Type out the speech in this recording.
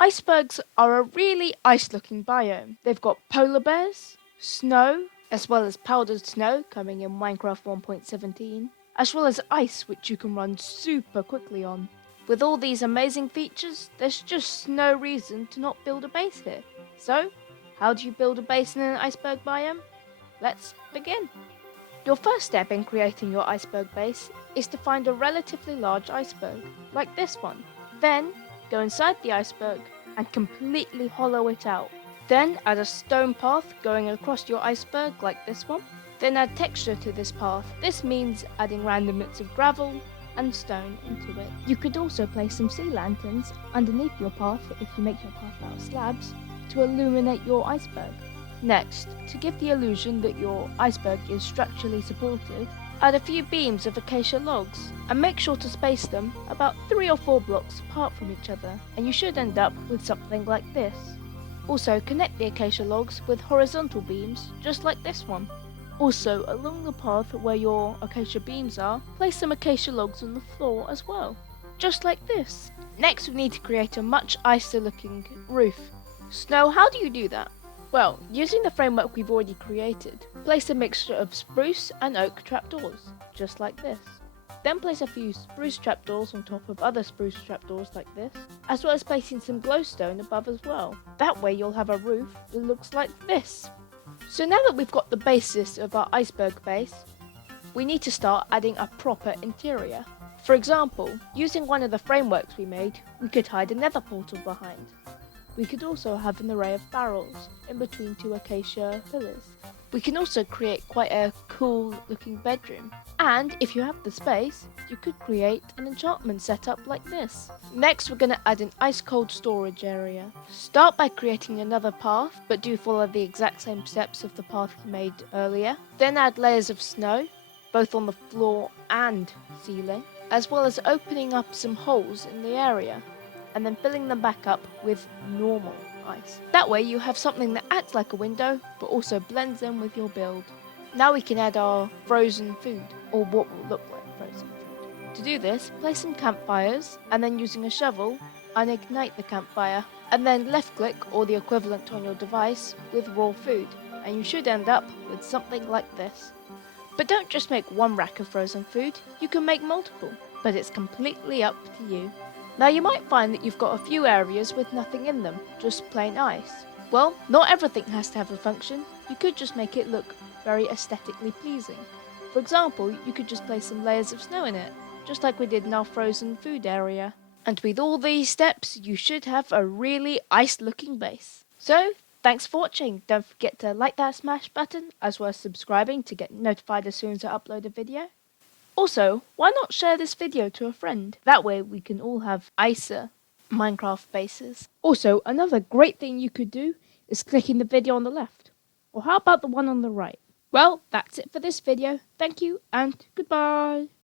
Icebergs are a really ice-looking biome. They've got polar bears, snow, as well as powdered snow coming in Minecraft 1.17, as well as ice which you can run super quickly on. With all these amazing features, there's just no reason to not build a base here. So, how do you build a base in an iceberg biome? Let's begin. Your first step in creating your iceberg base is to find a relatively large iceberg, like this one. Then, go inside the iceberg and completely hollow it out. Then add a stone path going across your iceberg like this one. Then add texture to this path. This means adding random bits of gravel and stone into it. You could also place some sea lanterns underneath your path if you make your path out of slabs to illuminate your iceberg. Next, to give the illusion that your iceberg is structurally supported, add a few beams of acacia logs and make sure to space them about 3 or 4 blocks apart from each other, and you should end up with something like this. Also, connect the acacia logs with horizontal beams just like this one. Also, along the path where your acacia beams are, place some acacia logs on the floor as well, just like this. Next, we need to create a much nicer looking roof. Snow, how do you do that? Well, using the framework we've already created, place a mixture of spruce and oak trapdoors, just like this. Then place a few spruce trapdoors on top of other spruce trapdoors like this, as well as placing some glowstone above as well. That way you'll have a roof that looks like this. So now that we've got the basis of our iceberg base, we need to start adding a proper interior. For example, using one of the frameworks we made, we could hide a nether portal behind. We could also have an array of barrels in between 2 acacia pillars. We can also create quite a cool looking bedroom. And if you have the space, you could create an enchantment setup like this. Next, we're going to add an ice cold storage area. Start by creating another path, but do follow the exact same steps of the path we made earlier. Then add layers of snow, both on the floor and ceiling, as well as opening up some holes in the area, and then filling them back up with normal ice. That way you have something that acts like a window, but also blends in with your build. Now we can add our frozen food, or what will look like frozen food. To do this, place some campfires, and then using a shovel, unignite the campfire, and then left click, or the equivalent on your device, with raw food, and you should end up with something like this. But don't just make one rack of frozen food, you can make multiple, but it's completely up to you. Now you might find that you've got a few areas with nothing in them, just plain ice. Well, not everything has to have a function, you could just make it look very aesthetically pleasing. For example, you could just place some layers of snow in it, just like we did in our frozen food area. And with all these steps, you should have a really ice looking base. So, thanks for watching, don't forget to like that smash button, as well as subscribing to get notified as soon as I upload a video. Also, why not share this video to a friend? That way we can all have nicer Minecraft bases. Also, another great thing you could do is clicking the video on the left. Or how about the one on the right? Well, that's it for this video. Thank you and goodbye.